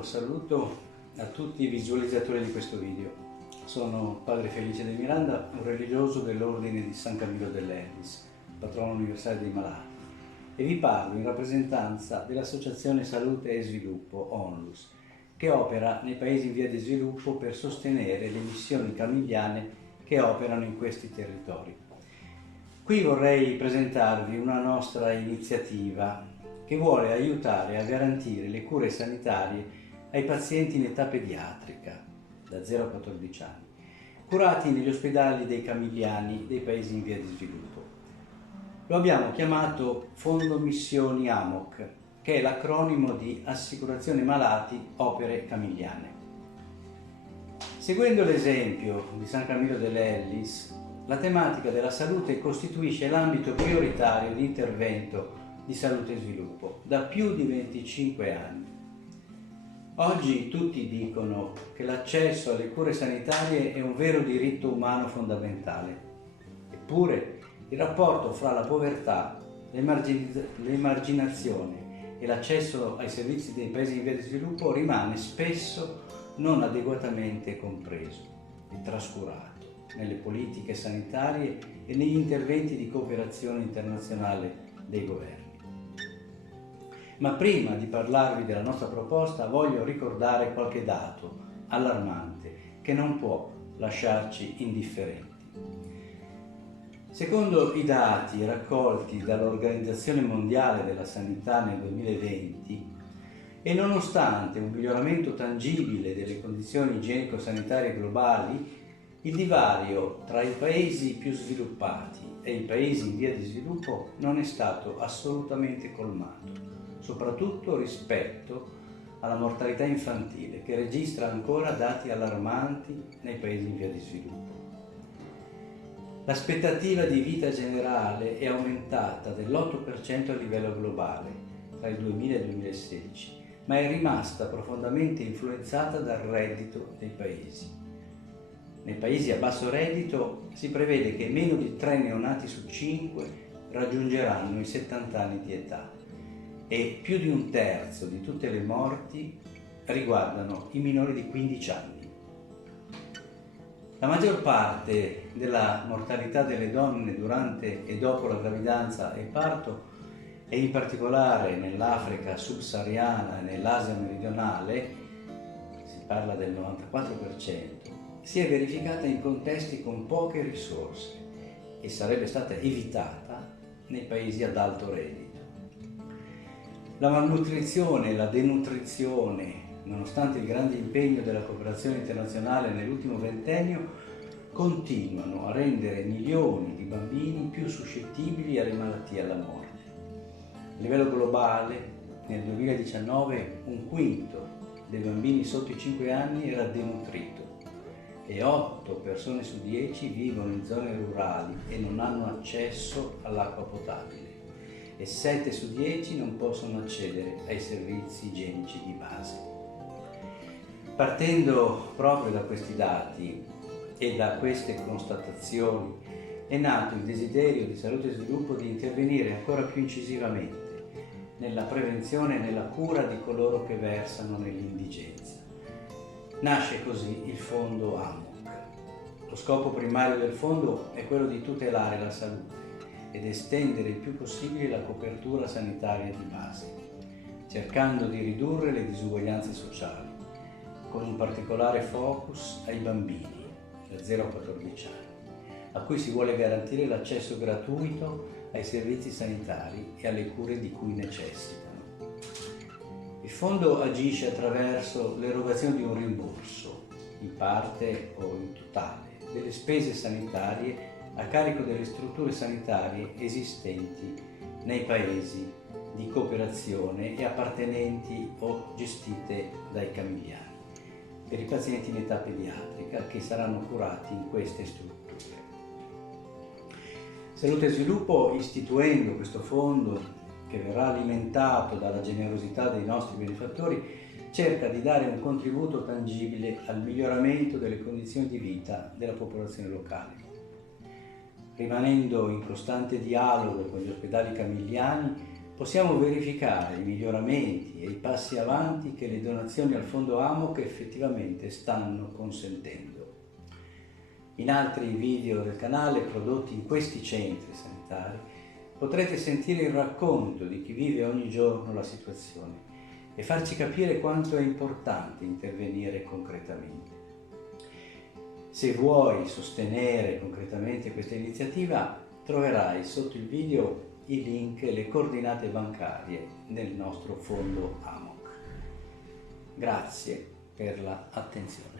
caloroso saluto a tutti i visualizzatori di questo video. Sono padre Felice de Miranda, un religioso dell'ordine di San Camillo dell'Ellis, patrono universale dei malati, e vi parlo in rappresentanza dell'Associazione Salute e Sviluppo ONLUS, che opera nei paesi in via di sviluppo per sostenere le missioni camilliane che operano in questi territori. Qui vorrei presentarvi una nostra iniziativa che vuole aiutare a garantire le cure sanitarie ai pazienti in età pediatrica, da 0 a 14 anni, curati negli ospedali dei camilliani dei paesi in via di sviluppo. Lo abbiamo chiamato Fondo Missioni AMOC, che è l'acronimo di Assicurazione Malati Opere Camilliane. Seguendo l'esempio di San Camillo dell'Ellis, la tematica della salute costituisce l'ambito prioritario di intervento di salute e sviluppo da più di 25 anni. Oggi tutti dicono che l'accesso alle cure sanitarie è un vero diritto umano fondamentale. Eppure il rapporto fra la povertà, l'emarginazione e l'accesso ai servizi dei paesi in via di sviluppo rimane spesso non adeguatamente compreso e trascurato nelle politiche sanitarie e negli interventi di cooperazione internazionale dei governi. Ma prima di parlarvi della nostra proposta voglio ricordare qualche dato allarmante che non può lasciarci indifferenti. Secondo i dati raccolti dall'Organizzazione Mondiale della Sanità nel 2020, e nonostante un miglioramento tangibile delle condizioni igienico-sanitarie globali, il divario tra i paesi più sviluppati e i paesi in via di sviluppo non è stato assolutamente colmato, soprattutto rispetto alla mortalità infantile, che registra ancora dati allarmanti nei paesi in via di sviluppo. L'aspettativa di vita generale è aumentata dell'8% a livello globale tra il 2000 e il 2016, ma è rimasta profondamente influenzata dal reddito dei paesi. Nei paesi a basso reddito si prevede che meno di 3 neonati su 5 raggiungeranno i 70 anni di età e più di un terzo di tutte le morti riguardano i minori di 15 anni. La maggior parte della mortalità delle donne durante e dopo la gravidanza e il parto, e in particolare nell'Africa subsahariana e nell'Asia meridionale, si parla del 94%, si è verificata in contesti con poche risorse e sarebbe stata evitata nei paesi ad alto reddito. La malnutrizione e la denutrizione, nonostante il grande impegno della cooperazione internazionale nell'ultimo ventennio, continuano a rendere milioni di bambini più suscettibili alle malattie e alla morte. A livello globale, nel 2019, un quinto dei bambini sotto i 5 anni era denutrito e 8 persone su 10 vivono in zone rurali e non hanno accesso all'acqua potabile e 7 su 10 non possono accedere ai servizi igienici di base. Partendo proprio da questi dati e da queste constatazioni è nato il desiderio di Salute e Sviluppo di intervenire ancora più incisivamente nella prevenzione e nella cura di coloro che versano nell'indigenza. Nasce così il Fondo AMOC. Lo scopo primario del fondo è quello di tutelare la salute ed estendere il più possibile la copertura sanitaria di base, cercando di ridurre le disuguaglianze sociali, con un particolare focus ai bambini da 0 a 14 anni, a cui si vuole garantire l'accesso gratuito ai servizi sanitari e alle cure di cui necessitano. Il fondo agisce attraverso l'erogazione di un rimborso, in parte o in totale, delle spese sanitarie a carico delle strutture sanitarie esistenti nei paesi di cooperazione e appartenenti o gestite dai camilliani, per i pazienti in età pediatrica che saranno curati in queste strutture. Salute e Sviluppo, istituendo questo fondo che verrà alimentato dalla generosità dei nostri benefattori, cerca di dare un contributo tangibile al miglioramento delle condizioni di vita della popolazione locale. Rimanendo in costante dialogo con gli ospedali camilliani, possiamo verificare i miglioramenti e i passi avanti che le donazioni al Fondo AMOC effettivamente stanno consentendo. In altri video del canale prodotti in questi centri sanitari potrete sentire il racconto di chi vive ogni giorno la situazione e farci capire quanto è importante intervenire concretamente. Se vuoi sostenere concretamente questa iniziativa, troverai sotto il video i link e le coordinate bancarie del nostro fondo AMOC. Grazie per l'attenzione.